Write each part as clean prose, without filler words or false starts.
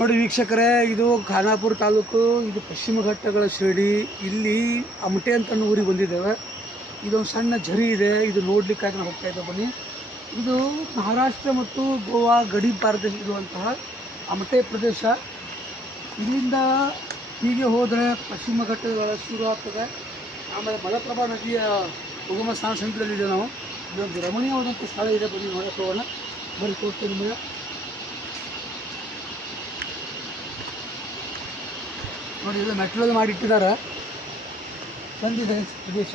ನೋಡಿ ವೀಕ್ಷಕರೇ, ಇದು ಖಾನಾಪುರ ತಾಲೂಕು, ಇದು ಪಶ್ಚಿಮ ಘಟ್ಟಗಳ ಶ್ರೇಣಿ. ಇಲ್ಲಿ ಅಮಟೆ ಅಂತ ಊರಿಗೆ ಬಂದಿದ್ದೇವೆ. ಇದೊಂದು ಸಣ್ಣ ಝರಿ ಇದೆ, ಇದು ನೋಡ್ಲಿಕ್ಕಾಗಿ ನಾವು ಹೋಗ್ತಾ ಇದ್ದೇವೆ. ಬನ್ನಿ, ಇದು ಮಹಾರಾಷ್ಟ್ರ ಮತ್ತು ಗೋವಾ ಗಡಿ ಪ್ರದೇಶ ಇರುವಂತಹ ಅಮಟೆ ಪ್ರದೇಶ. ಇಲ್ಲಿಂದ ಹೀಗೆ ಹೋದರೆ ಪಶ್ಚಿಮ ಘಟ್ಟಗಳ ಶುರು ಆಗ್ತದೆ. ಆಮೇಲೆ ಮಲಪ್ರಭಾ ನದಿಯ ಉಗಮ ಸ್ಥಾನ ಸಮಿತಿಯಲ್ಲಿದೆ. ನಾವು ಇದೊಂದು ರಮಣೀಯವಾದಂಥ ಸ್ಥಳ ಇದೆ. ಬನ್ನಿ ನೋಡಕ್ಕೆ ಹೋಗೋಣ. ಬರೀ ತೋರಿಸ್ತೀನಿ ನಿಮಗೆ. ನೋಡಿ, ಇದು ಮೆಟ್ರೋಲ್ ಮಾಡಿಟ್ಟಿದ್ದಾರೆ. ಬಂದಿದೆ ಪ್ರದೇಶ.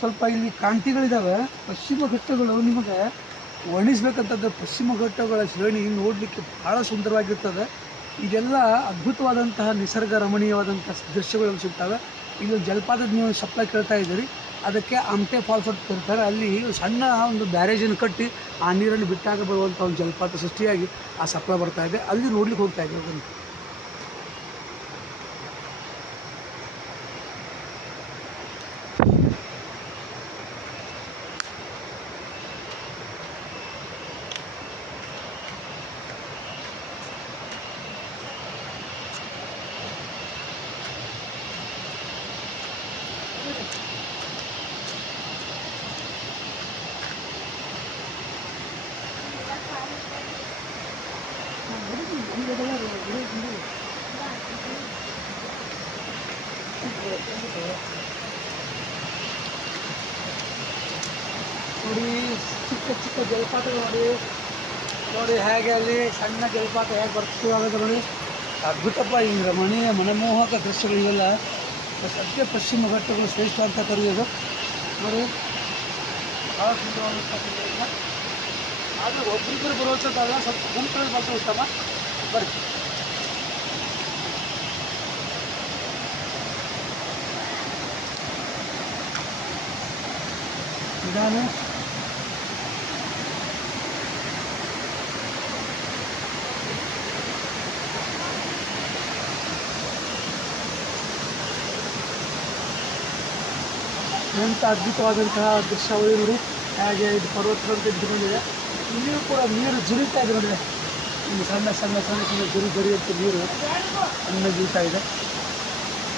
ಸ್ವಲ್ಪ ಇಲ್ಲಿ ಕಾಂತಿಗಳಿದ್ದಾವೆ. ಪಶ್ಚಿಮ ಘಟ್ಟಗಳು ನಿಮಗೆ ವರ್ಣಿಸ್ಬೇಕಂತಂದ್ರೆ ಪಶ್ಚಿಮ ಘಟ್ಟಗಳ ಶ್ರೇಣಿ ನೋಡಲಿಕ್ಕೆ ಭಾಳ ಸುಂದರವಾಗಿರ್ತದೆ. ಇದೆಲ್ಲ ಅದ್ಭುತವಾದಂತಹ ನಿಸರ್ಗ ರಮಣೀಯವಾದಂಥ ದೃಶ್ಯಗಳು ಸಿಗ್ತವೆ. ಇಲ್ಲಿ ಜಲಪಾತದ ನೀವು ಸಪ್ಲೈ ಕೇಳ್ತಾ ಇದ್ದೀರಿ, ಅದಕ್ಕೆ ಅಮಟೆ ಫಾಲ್ಸ್ ಅಂತ ಕರೀತಾರೆ. ಅಲ್ಲಿ ಸಣ್ಣ ಒಂದು ಬ್ಯಾರೇಜನ್ನು ಕಟ್ಟಿ ಆ ನೀರಲ್ಲಿ ಬಿಟ್ಟಾಗ ಬರುವಂಥ ಒಂದು ಜಲಪಾತ ಸೃಷ್ಟಿಯಾಗಿ ಆ ಸಪ್ಲೈ ಬರ್ತಾ ಇದೆ. ಅಲ್ಲಿ ನೋಡ್ಲಿಕ್ಕೆ ಹೋಗ್ತಾ ಇದ್ದೀವಿ. ಅದನ್ನು ನೋಡಿ, ಚಿಕ್ಕ ಚಿಕ್ಕ ಜಲಪಾತಗಳು ನೋಡಿ. ನೋಡಿ ಹೇಗೆ ಅಲ್ಲಿ ಸಣ್ಣ ಜಲಪಾತ ಹೇಗೆ ಬರ್ತಿರೋದು ನೋಡಿ. ಅದ್ಭುತಪ್ಪ. ಈ ರಮಣೀಯ ಮನಮೋಹಕ ದೃಶ್ಯಗಳು ಇವೆಲ್ಲ ಸದ್ಯ ಪಶ್ಚಿಮ ಘಟ್ಟಗಳು ಶ್ರೇಷ್ಠ ಅಂತ ಕರೆಯೋದು. ನೋಡಿ, ಭಾಳ ಸುಂದರವಾದ. ಆದರೆ ಒಬ್ಬರಿಬ್ಬರು ಬರುವಂಥದ್ದಲ್ಲ, ಸ್ವಲ್ಪ ಗುಂಪುಗಳು ಬರ್ತಾ ಉತ್ತಮ. ಬರ್ರಿ. ನಿಧಾನ. ಎಂಥ ಅದ್ಭುತವಾದಂತಹ ದೃಶ್ಯಾವಳಿ ನೋಡಿ. ಹಾಗೆ ಇದು ಪರ್ವತದಂತೆ ಇಟ್ಕೊಂಡಿದೆ. ಇಲ್ಲಿಯೂ ಕೂಡ ನೀರು ಜಿರಿತಾ ಇದೆ ನೋಡಿ. ಇಲ್ಲಿ ಸಣ್ಣ ಸಣ್ಣ ಸಣ್ಣ ಸಣ್ಣ ಜರಿಯುವಂಥ ನೀರು ಸಣ್ಣ ಜಿರಿತಾ ಇದೆ.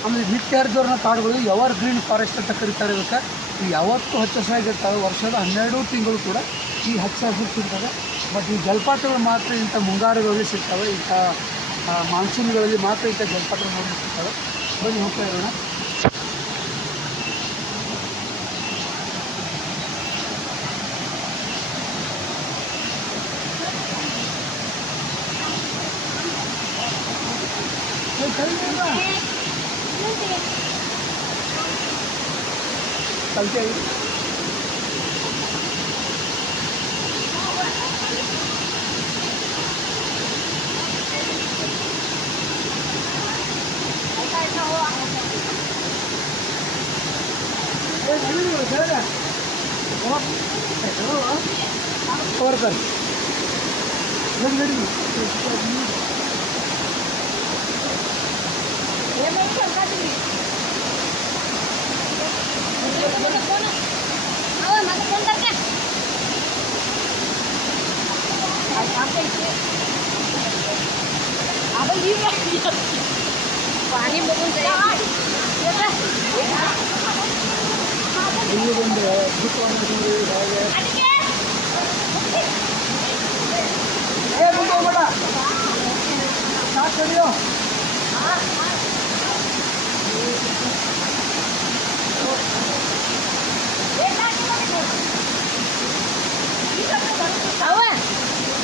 ಆಮೇಲೆ ನಿತ್ಯ ಹರಿದ್ವರ್ಣ ಕಾಡುಗಳು ಎವರ್ ಗ್ರೀನ್ ಫಾರೆಸ್ಟ್ ಅಂತ ಕರೀತಾರೆ. ಇದಕ್ಕೆ ಇವು ಯಾವತ್ತೂ ಹಚ್ಚ ಹಸಿರಾಗಿರ್ತವೆ. ವರ್ಷದ 12 ತಿಂಗಳು ಕೂಡ ಈ ಹಚ್ಚ ಹಸಿರು ಸಿಗ್ತವೆ. ಬಟ್ ಈ ಜಲಪಾತಗಳು ಮಾತ್ರ ಇಂಥ ಮುಂಗಾರುಗಳಲ್ಲಿ ಸಿಗ್ತವೆ. ಇಂಥ ಮಾನ್ಸೂನ್ಗಳಲ್ಲಿ ಮಾತ್ರ ಇಂಥ ಜಲಪಾತಗಳು ನೋಡಲಿಕ್ಕೆ ಸಿಗ್ತವೆ. ಬನ್ನಿ ಹೋಗ್ತಾ ಇರೋಣ. चलते और कर पानी बघून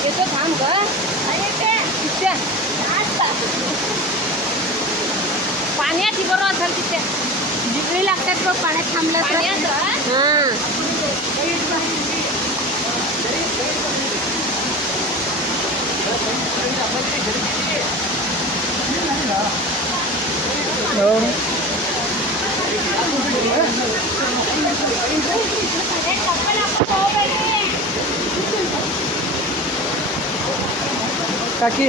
येतो थांब ग. पाण्याची बरोबर असेल तिथे जिगरी लागतात बघ पाण्यात थांबलं तर. काकी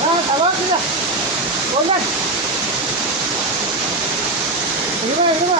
ಹಾಂ ತಗೋತಿಲ್ಲ ಹೋಗ ಇರುವ ಇರುವ